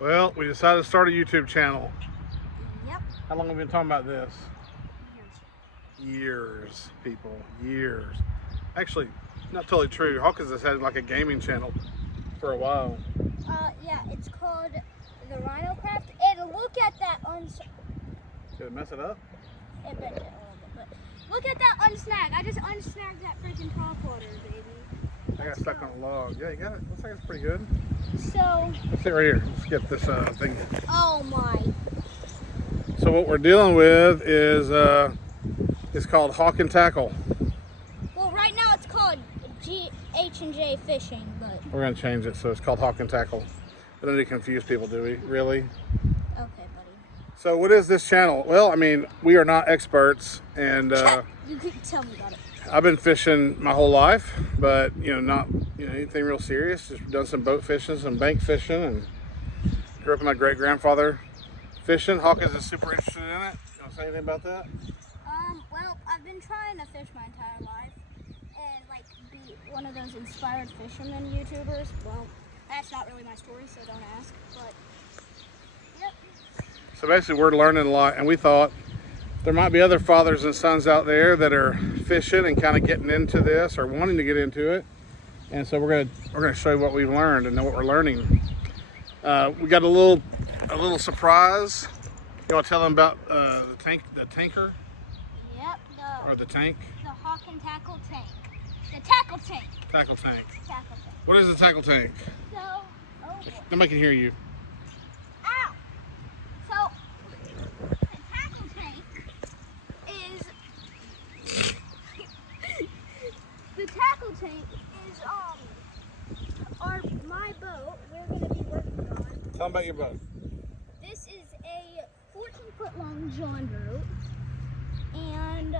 Well, we decided to start a YouTube channel. Yep. How long have we been talking about this? Years. Years, people, years. Actually, not totally true. Hawkins has had like a gaming channel for a while. Yeah, it's called the Rhino Craft. And look at that Did it mess it up? It bent it a little bit, but look at that unsnag. I just unsnagged that freaking topwater, baby. I got stuck on a log. Yeah, you got it. Looks like it's pretty good. So. Let's sit right here. Let's get this thing. Oh my. So what we're dealing with is it's called Hawk and Tackle. Well, right now it's called H&J Fishing, but We're gonna change it so it's called Hawk and Tackle. We don't need to confuse people, do we? Really? okay, buddy. So what is this channel? Well, I mean, we are not experts, and You can tell me about it. I've been fishing my whole life, but not anything real serious. Just done some boat fishing, some bank fishing, and grew up with my great grandfather fishing. Hawkins is super interested in it. You want to say anything about that? Well, I've been trying to fish my entire life and like be one of those inspired fisherman YouTubers. Well, that's not really my story, so don't ask. But yep. So basically, we're learning a lot, and we thought there might be other fathers and sons out there that are fishing and kind of getting into this or wanting to get into it. And so we're gonna show you what we've learned and what we're learning. We got a little surprise. You want to tell them about the tanker? Yep. Or the tank? The Hawk and Tackle tank. The tackle tank. Tackle tank. Tackle tank. What is the tackle tank? So, oh boy. Nobody can hear you. Ow! So, the tackle tank is the tackle tank is my boat we're gonna be working on. Tell them about your boat. This is a 14-foot long John boat, and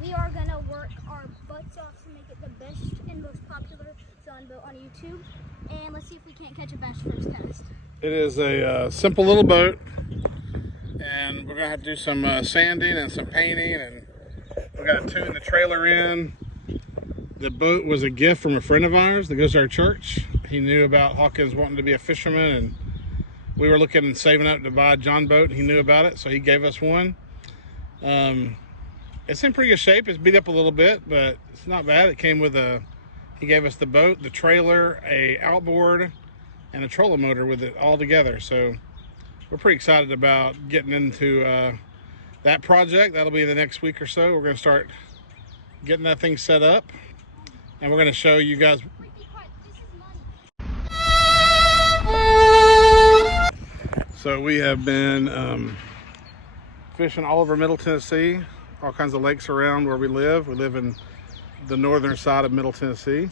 we are gonna work our butts off to make it the best and most popular John boat on YouTube. And let's see if we can't catch a bass first cast. It is a simple little boat, and we're gonna have to do some sanding and some painting, and we got to tune the trailer in. The boat was a gift from a friend of ours that goes to our church. He knew about Hawkins wanting to be a fisherman, and we were looking and saving up to buy a John boat, and he knew about it, so he gave us one. It's in pretty good shape. It's beat up a little bit, but it's not bad. It came with he gave us the boat, the trailer, a outboard, and a trolling motor with it all together. So we're pretty excited about getting into that project. That'll be the next week or so. We're going to start getting that thing set up, and we're going to show you guys. So we have been fishing all over Middle Tennessee, all kinds of lakes around where we live. We live in the northern side of Middle Tennessee.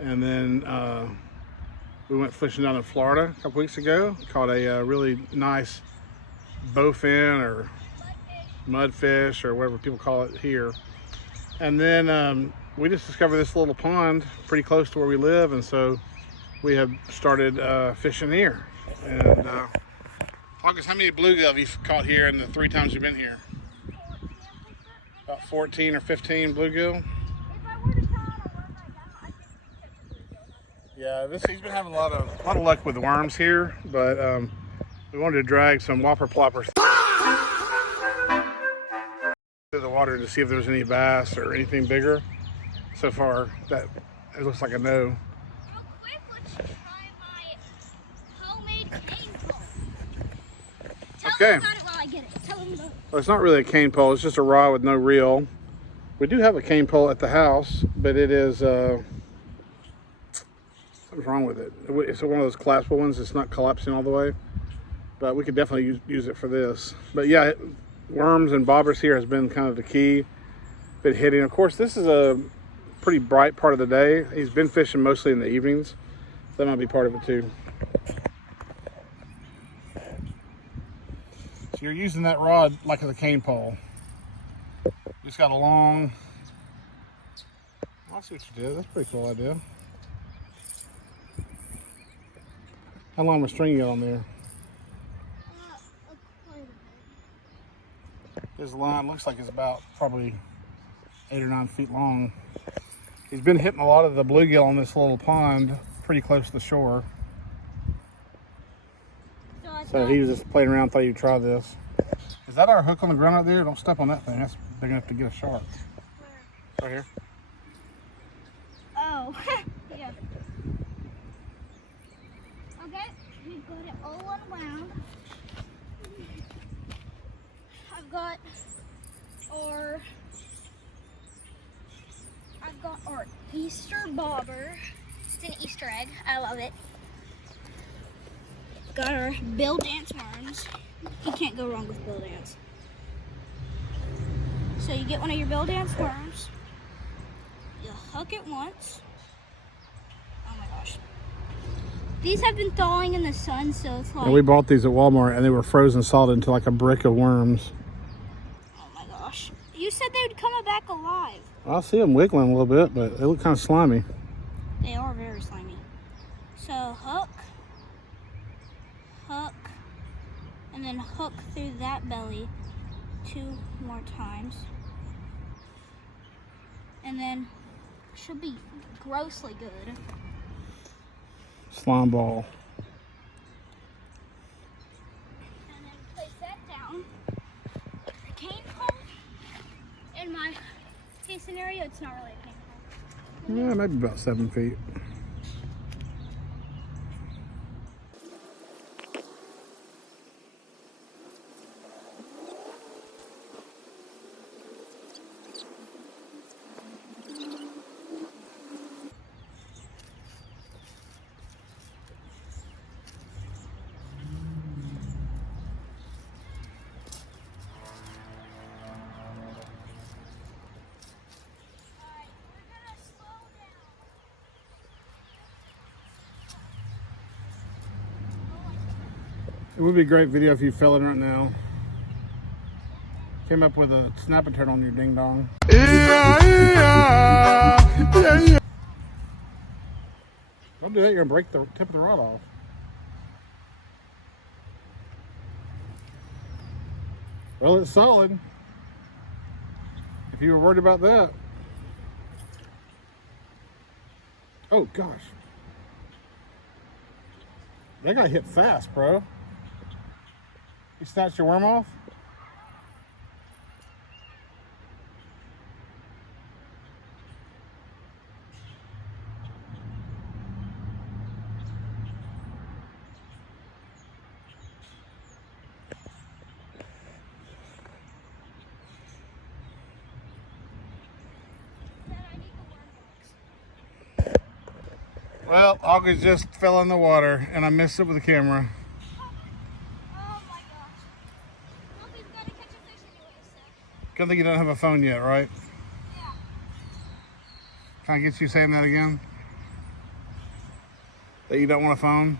And then we went fishing down in Florida a couple weeks ago. Caught a really nice bowfin or mudfish or whatever people call it here. And then we just discovered this little pond pretty close to where we live. And so we have started fishing here. And August, how many bluegill have you caught here in the 3 times you've been here? About 14 or 15 bluegill. If I were to count on one right now, I think we could catch a bluegill. Yeah, he's been having a lot of luck with worms here, but we wanted to drag some whopper ploppers through the water to see if there's any bass or anything bigger. So far, that it looks like a no. Real quick, let's try my homemade cane pole. Tell Okay. them about it while I get it. Tell them about it. Well, it's not really a cane pole, it's just a rod with no reel. We do have a cane pole at the house, but it is, something's wrong with it. It's one of those collapsible ones, it's not collapsing all the way, but we could definitely use it for this. But yeah, worms and bobbers here has been kind of the key, been hitting. Of course, this is a pretty bright part of the day. He's been fishing mostly in the evenings, so that might be part of it too. So you're using that rod like a cane pole. Just got a long, I see what you did. That's a pretty cool idea. How long was string you got on there? Quite a bit. His line looks like it's about probably 8 or 9 feet long. He's been hitting a lot of the bluegill on this little pond pretty close to the shore. So he was just playing around, thought he'd try this. Is that our hook on the ground right there? Don't step on that thing. That's big enough to get a shark. Where? Right here. Oh, yeah. Okay, we've got it all unwound. I've got our Easter bobber. It's an Easter egg. I love it. Got our Bill Dance worms. You can't go wrong with Bill Dance. So you get one of your Bill Dance worms. You hook it once. Oh my gosh. These have been thawing in the sun, so it's like... And we bought these at Walmart, and they were frozen solid into like a brick of worms. Oh my gosh. You said they would come back alive. I see them wiggling a little bit, but they look kind of slimy. They are very slimy. So hook, and then hook through that belly 2 more times. And then should be grossly good. Slime ball. And then place that down. The cane pole, in my case scenario, it's not really a cane pole. Yeah, maybe about 7 feet. It would be a great video if you fell in right now. Came up with a snapping turtle on your ding dong. Don't do that, you're gonna break the tip of the rod off. Well, it's solid. If you were worried about that. Oh gosh. They got hit fast, bro. You snatched your worm off? Well, August just fell in the water and I missed it with the camera. Oh my gosh. Well, we've got to catch a fish anyway, so. Good thing you don't have a phone yet, right? Yeah. Can I get you saying that again? That you don't want a phone?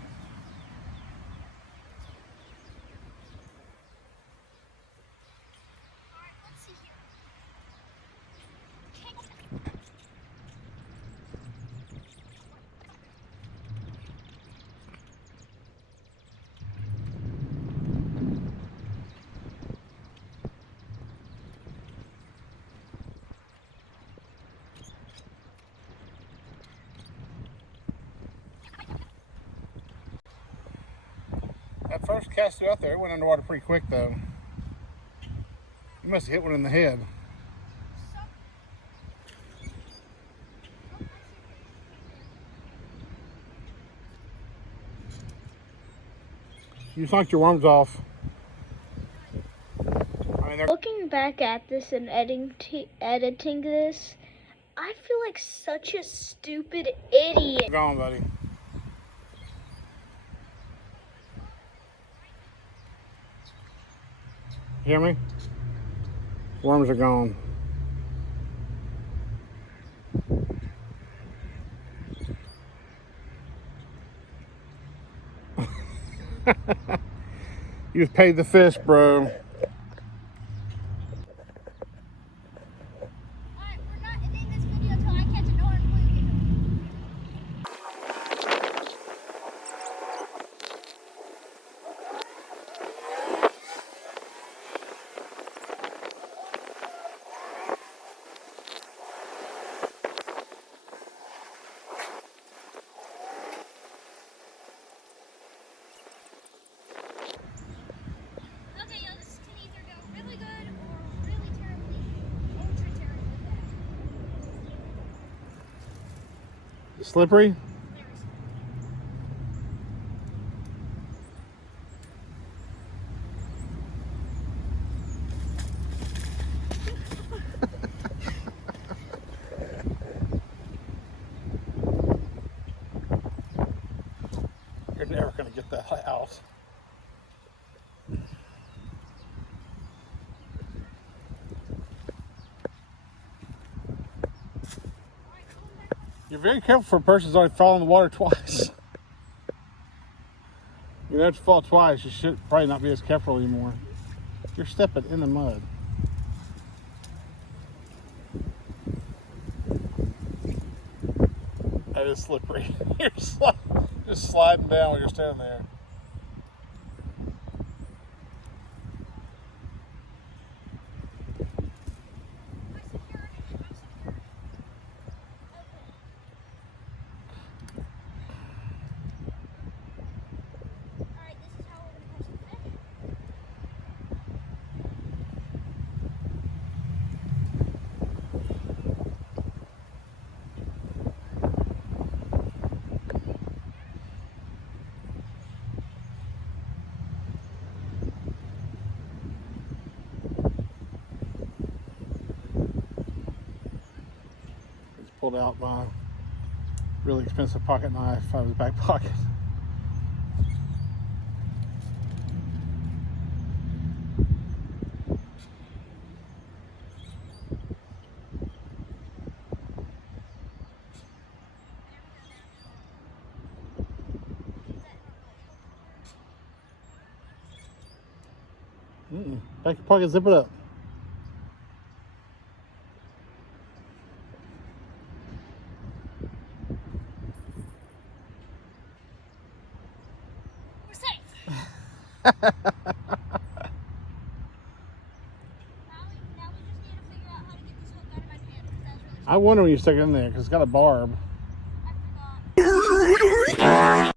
Alright, let's see here. That first cast you out there, it went underwater pretty quick though. You must have hit one in the head. You just knocked your worms off. I mean, Looking back at this and editing this, I feel like such a stupid idiot. they're gone, buddy. Hear me? Worms are gone. You just paid the fish, bro. Alright, we're not ending this video until I catch an orange bluegill. Slippery? You're never going to get that out. You're very careful for a person who's already fallen in the water twice. You know, if you fall twice, you should probably not be as careful anymore. You're stepping in the mud. That is slippery. You're just sliding down while you're standing there. Pulled out my really expensive pocket knife out of his back pocket. Back your pocket, zip it up. I wonder when you stick it in there because it's got a barb. I forgot.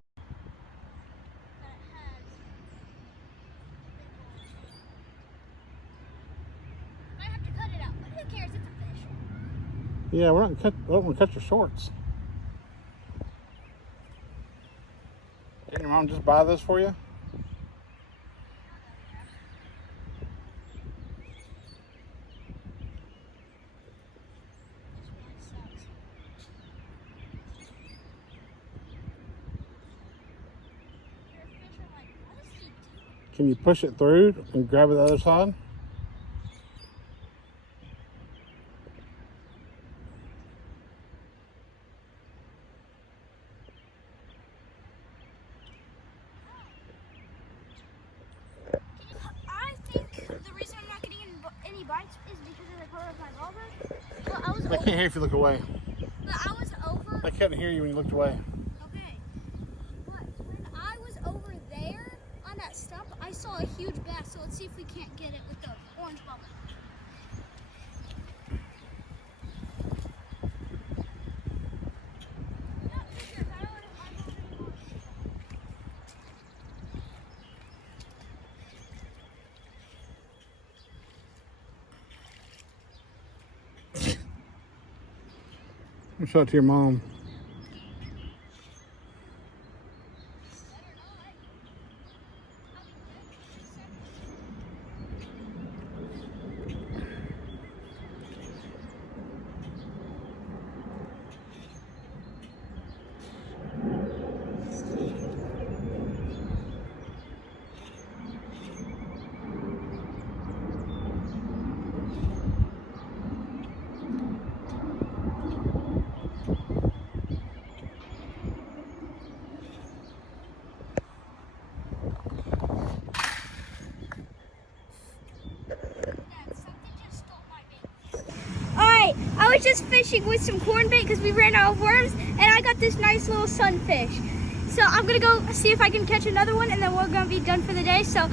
I have to cut it out, but who cares? It's a fish. Yeah, we don't want to cut your shorts. Didn't your mom just buy this for you? Can you push it through and grab it the other side? I think the reason I'm not getting any bites is because of the color of my bobber. They can't hear if you look away. But I was over. They couldn't hear you when you looked away. Okay. But when I was over there on that stump, I saw a huge bass. So let's see if we can't get it with the orange bobber. I'll show it to your mom. I was just fishing with some corn bait because we ran out of worms, and I got this nice little sunfish. So I'm gonna go see if I can catch another one, and then we're gonna be done for the day. So